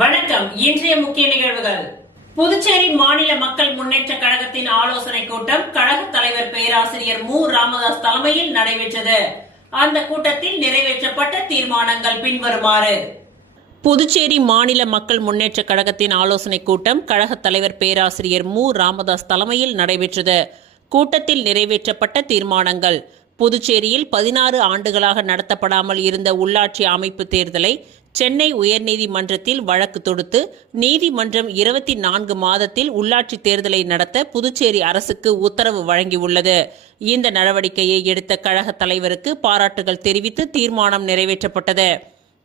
வணக்கம். இன்றைய முக்கிய நிகழ்வுகள். புதுச்சேரி மாநில மக்கள் முன்னேற்ற கழகத்தின் ஆலோசனை கூட்டம் கழக தலைவர் பேராசிரியர் மு. ராமதாஸ் தலைமையில் நடைபெற்றது. அந்த கூட்டத்தில் நிறைவேற்றப்பட்ட தீர்மானங்கள் பின்வருமாறு. புதுச்சேரி மாநில மக்கள் முன்னேற்ற கழகத்தின் ஆலோசனை கூட்டம் கழக தலைவர் பேராசிரியர் மு. ராமதாஸ் தலைமையில் நடைபெற்றது. கூட்டத்தில் நிறைவேற்றப்பட்ட தீர்மானங்கள்: புதுச்சேரியில் 16 ஆண்டுகளாக நடத்தப்படாமல் இருந்த உள்ளாட்சி அமைப்பு தேர்தலை சென்னை உயர்நீதிமன்றத்தில் வழக்கு தொடுத்து நீதிமன்றம் 24 மாதத்தில் உள்ளாட்சி தேர்தலை நடத்த புதுச்சேரி அரசுக்கு உத்தரவு வழங்கியுள்ளது. இந்த நடவடிக்கையை எடுத்த கழக தலைவருக்கு பாராட்டுகள் தெரிவித்து தீர்மானம் நிறைவேற்றப்பட்டது.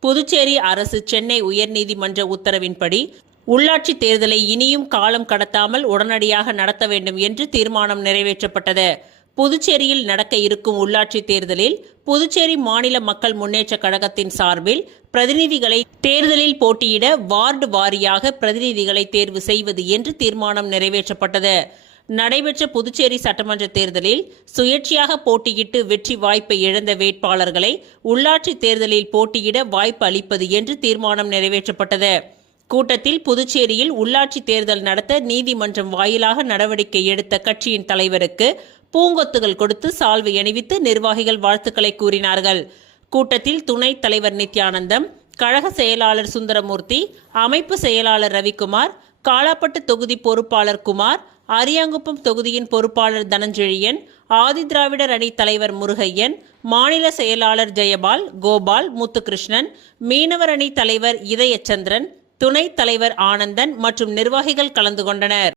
புதுச்சேரி அரசு சென்னை உயர்நீதிமன்ற உத்தரவின்படி உள்ளாட்சி தேர்தலை இனியும் காலம் கடத்தாமல் உடனடியாக நடத்த வேண்டும் என்று தீர்மானம் நிறைவேற்றப்பட்டது. புதுச்சேரியில் நடக்க இருக்கும் உள்ளாட்சி தேர்தலில் புதுச்சேரி மாநில மக்கள் முன்னேற்ற கழகத்தின் சார்பில் பிரதிநிதிகளை தேர்தலில் போட்டியிட வார்டு வாரியாக பிரதிநிதிகளை தேர்வு செய்வது என்று தீர்மானம் நிறைவேற்றப்பட்டது. நடைபெற்ற புதுச்சேரி சட்டமன்ற தேர்தலில் சுயேட்சையாக போட்டியிட்டு வெற்றி வாய்ப்பை இழந்த வேட்பாளர்களை உள்ளாட்சி தேர்தலில் போட்டியிட வாய்ப்பு அளிப்பது என்று தீர்மானம் நிறைவேற்றப்பட்டது. கூட்டத்தில் புதுச்சேரியில் உள்ளாட்சி தேர்தல் நடத்த நீதிமன்றம் வாயிலாக நடவடிக்கை எடுத்த கட்சியின் தலைவருக்கு பூங்கொத்துகள் கொடுத்து சால்வை அணிவித்து நிர்வாகிகள் வாழ்த்துக்களை கூறினார்கள். கூட்டத்தில் துணைத் தலைவர் நித்யானந்தம், கழக செயலாளர் சுந்தரமூர்த்தி, அமைப்பு செயலாளர் ரவிக்குமார், காலாப்பட்டு தொகுதி பொறுப்பாளர் குமார், அரியாங்குப்பம் தொகுதியின் பொறுப்பாளர் தனஞ்செழியன், ஆதிதிராவிடர் அணி தலைவர் முருகையன், மாநில செயலாளர் ஜெயபால், கோபால், முத்துகிருஷ்ணன், மீனவர் அணி தலைவர் இதயச்சந்திரன், துணைத் தலைவர் ஆனந்தன் மற்றும் நிர்வாகிகள் கலந்து கொண்டனர்.